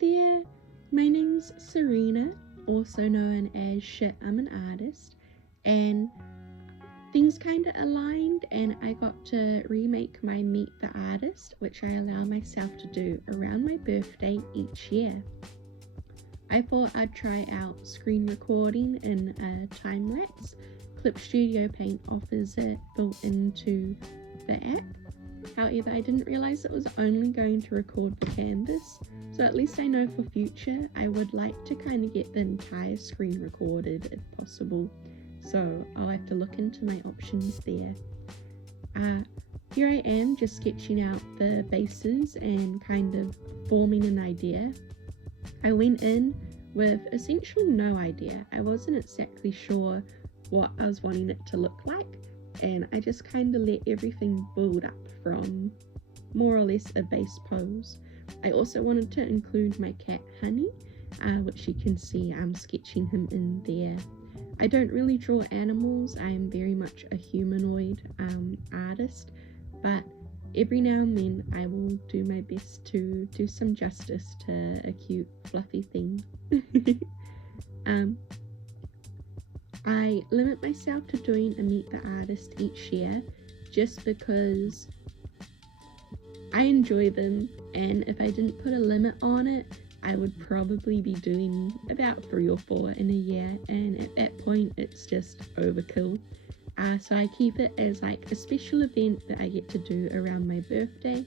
there, my name's Serena, also known as Shit-imma-artist, and things kind of aligned and I got to remake my Meet the Artist, which I allow myself to do around my birthday each year. I thought I'd try out screen recording in a time-lapse. Clip Studio Paint offers it built into the app. However, I didn't realise it was only going to record the canvas, so at least I know for future I would like to kind of get the entire screen recorded if possible, so I'll have to look into my options there. Here I am just sketching out the bases and kind of forming an idea. I went in with essentially no idea. I wasn't exactly sure what I was wanting it to look like, and I just kind of let everything build up from more or less a base pose. I also wanted to include my cat Honey, which you can see I'm sketching him in there. I don't really draw animals, I am very much a humanoid artist, but every now and then I will do my best to do some justice to a cute fluffy thing. I limit myself to doing a Meet the Artist each year just because I enjoy them, and if I didn't put a limit on it, I would probably be doing about 3 or 4 in a year, and at that point it's just overkill. So I keep it as like a special event that I get to do around my birthday.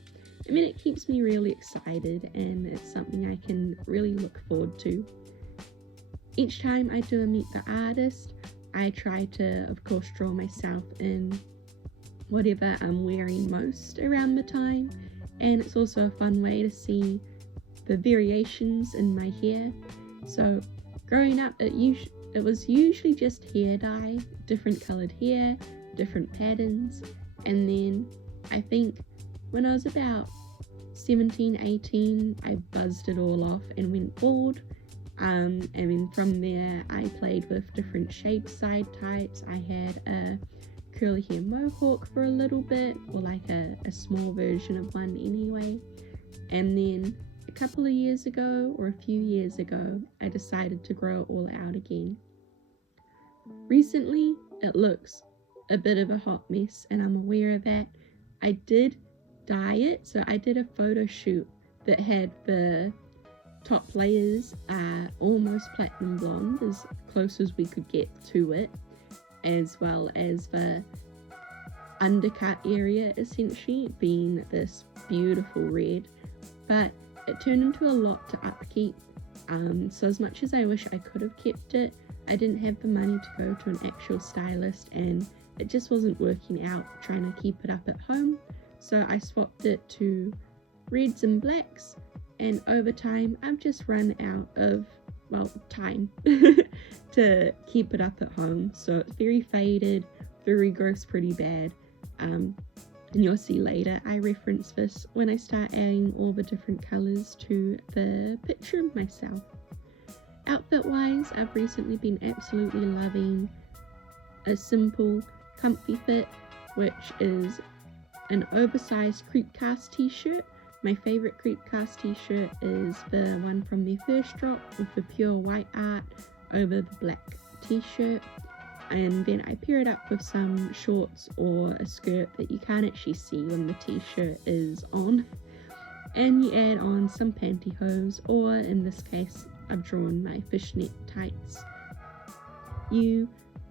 I mean, it keeps me really excited and it's something I can really look forward to. Each time I do a Meet the Artist, I try to, of course, draw myself in whatever I'm wearing most around the time, and it's also a fun way to see the variations in my hair. So growing up, it was usually just hair dye, different coloured hair, different patterns, and then I think when I was about 17, 18, I buzzed it all off and went bald. And then from there I played with different shape side types. I had a curly hair mohawk for a little bit, or like a small version of one anyway. And then a couple of years ago, or a few years ago, I decided to grow it all out again. Recently, it looks a bit of a hot mess, and I'm aware of that. I did dye it, so I did a photo shoot that had the top layers almost platinum blonde, as close as we could get to it, as well as the undercut area essentially being this beautiful red, but it turned into a lot to upkeep. So as much as I wish I could have kept it, I didn't have the money to go to an actual stylist, and it just wasn't working out trying to keep it up at home. So I swapped it to reds and blacks, and over time I've just run out of, time to keep it up at home. So it's very faded, the regrowth's pretty bad, and you'll see later I reference this when I start adding all the different colours to the picture of myself. Outfit wise, I've recently been absolutely loving a simple comfy fit, which is an oversized creepcast t-shirt. My favourite creepcast t-shirt is the one from their first drop with the pure white art over the black t-shirt, and then I pair it up with some shorts or a skirt that you can't actually see when the t-shirt is on, and you add on some pantyhose, or in this case I've drawn my fishnet tights. You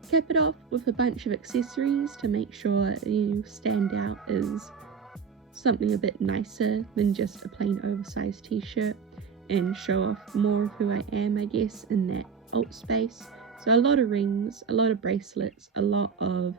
cap it off with a bunch of accessories to make sure you stand out as something a bit nicer than just a plain oversized t-shirt, and show off more of who I am, I guess, in that alt space. So a lot of rings, a lot of bracelets, a lot of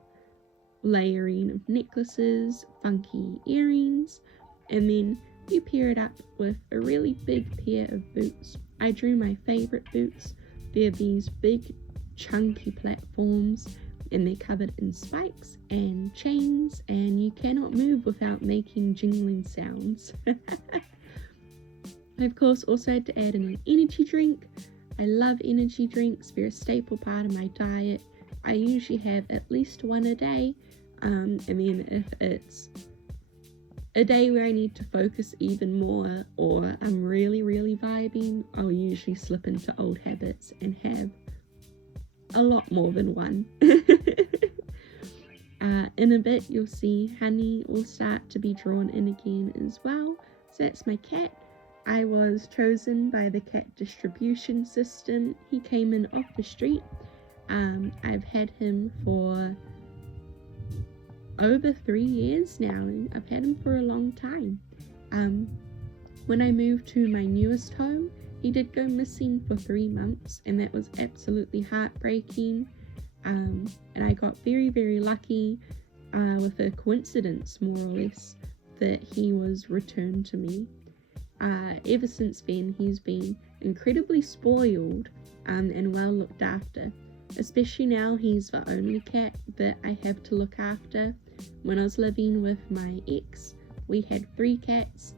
layering of necklaces, funky earrings, and then you pair it up with a really big pair of boots. I drew my favourite boots. They're these big chunky platforms, and they're covered in spikes and chains, and you cannot move without making jingling sounds. I of course also had to add in an energy drink. I love energy drinks, they're a staple part of my diet. I usually have at least one a day, and then if it's a day where I need to focus even more, or I'm really vibing, I'll usually slip into old habits and have a lot more than one. In a bit you'll see Honey will start to be drawn in again as well. So that's my cat. I was chosen by the cat distribution system. He came in off the street. I've had him for over 3 years now. I've had him for a long time. When I moved to my newest home, he did go missing for 3 months, and that was absolutely heartbreaking. And I got very lucky with a coincidence, more or less, that he was returned to me. Ever since then, he's been incredibly spoiled and well looked after. Especially now, he's the only cat that I have to look after. When I was living with my ex, we had 3 cats,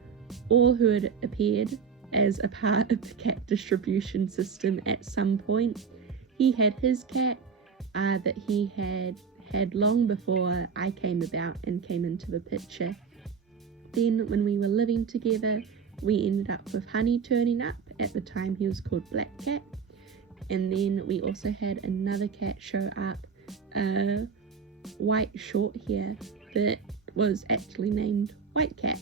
all who had appeared as a part of the cat distribution system at some point. He had his cat that he had long before I came about and came into the picture. Then when we were living together, we ended up with Honey turning up. At the time he was called Black Cat. And then we also had another cat show up, a white short hair that was actually named White Cat.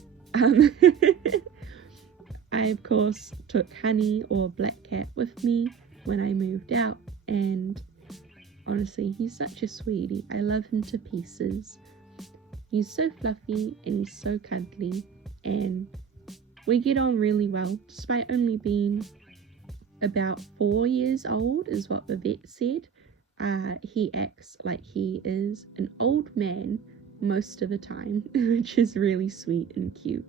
I of course took Honey, or Black Cat, with me when I moved out, and honestly, he's such a sweetie. I love him to pieces. He's so fluffy and he's so cuddly, and we get on really well, despite only being about 4 years old, is what the vet said. He acts like he is an old man most of the time, which is really sweet and cute.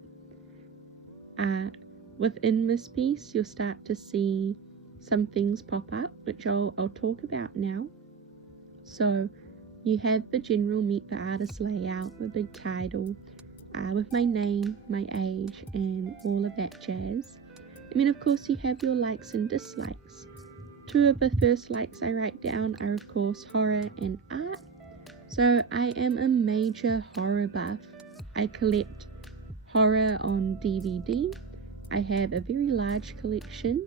Within this piece, you'll start to see some things pop up, which I'll talk about now. So you have the general Meet the Artist layout, the big title, with my name, my age, and all of that jazz. And then of course you have your likes and dislikes. 2 of the first likes I write down are of course horror and art. So I am a major horror buff. I collect horror on DVD. I have a very large collection.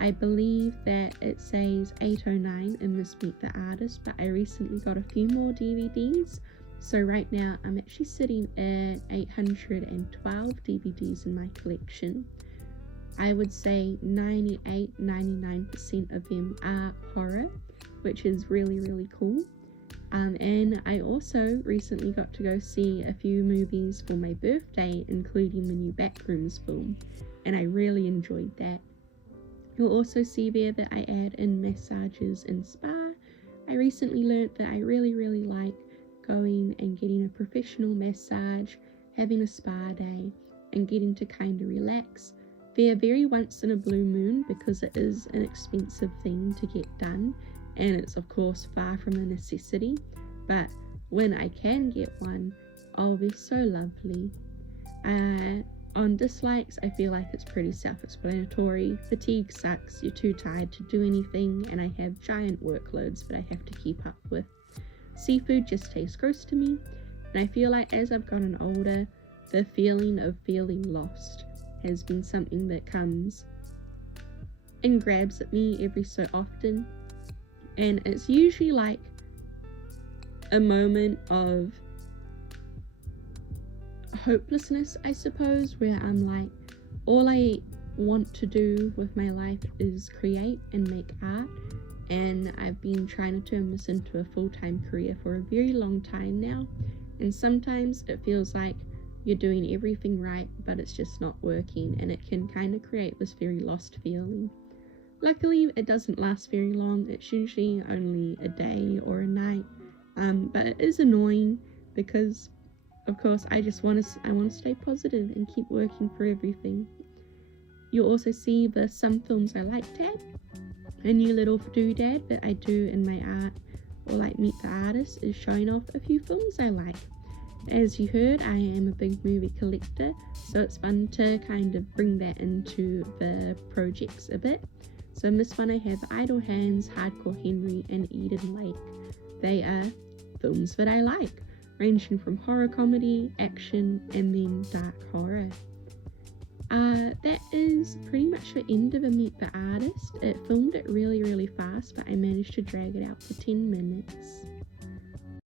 I believe that it says 809 in this Meet the Artist, but I recently got a few more DVDs. So right now I'm actually sitting at 812 DVDs in my collection. I would say 99% of them are horror, which is really cool. And I also recently got to go see a few movies for my birthday, including the new Backrooms film, and I really enjoyed that. You'll also see there that I add in massages and spa. I recently learned that I really like going and getting a professional massage, having a spa day, and getting to kind of relax. They're very once in a blue moon because it is an expensive thing to get done, and it's of course far from a necessity, but when I can get one, oh, they're so lovely. On dislikes, I feel like it's pretty self-explanatory. Fatigue sucks, you're too tired to do anything, and I have giant workloads that I have to keep up with. Seafood just tastes gross to me, and I feel like as I've gotten older, the feeling of feeling lost has been something that comes and grabs at me every so often, and it's usually like a moment of hopelessness, I suppose, where I'm like, all I want to do with my life is create and make art, and I've been trying to turn this into a full-time career for a very long time now, and sometimes it feels like you're doing everything right, but it's just not working, and it can kind of create this very lost feeling. Luckily, it doesn't last very long. It's usually only a day or a night, but it is annoying because, of course, I want to stay positive and keep working for everything. You'll also see the Some Films I Like tab, a new little doodad that I do in my art, or like Meet the Artist, is showing off a few films I like. As you heard, I am a big movie collector, so it's fun to kind of bring that into the projects a bit. So in this one I have Idle Hands, Hardcore Henry, and Eden Lake. They are films that I like. ranging from horror comedy, action, and then dark horror. That is pretty much the end of Meet the Artist. It filmed it really, really fast, but I managed to drag it out for 10 minutes.